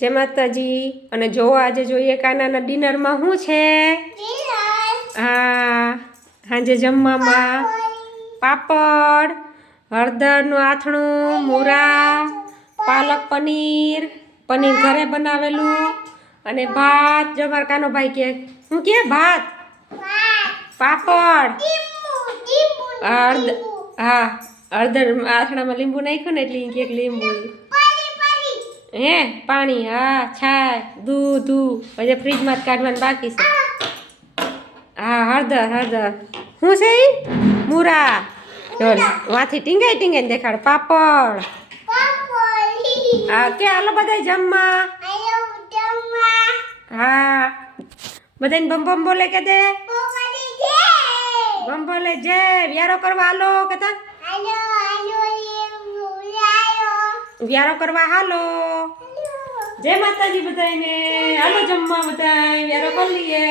જય માતાજી. અને જોવો આજે જોઈએ કાનાના ડિનરમાં શું છે. હા, સાંજે જમવામાં પાપડ, હળદરનું આથણું, મૂરા, પાલક પનીર, પનીર ઘરે બનાવેલું અને ભાત. જો મારા કાનો ભાઈ કે શું કે ભાત, પાપડ, હા હળદર આથણામાં લીંબુ નાખ્યું ને એટલે કે લીંબુ હે પાણી, હા છાશ, દૂધ પછી ફ્રીજમાં જ કાઢવાનું બાકી છે. હા હળદર શું છે એ મૂરા. વાથી ટીંગાઈ દેખાડ પાપડ. હા કે હાલો બધા જમવા. હા બધાને બમ બમ બોલે કે દે બમ બોલે જય વ્યારો કરવા હાલો કેતા વ્યારો કરવા હાલો. જય માતાજી બધાને. હાલો જમવા બધા વ્યારો કરી લઈએ.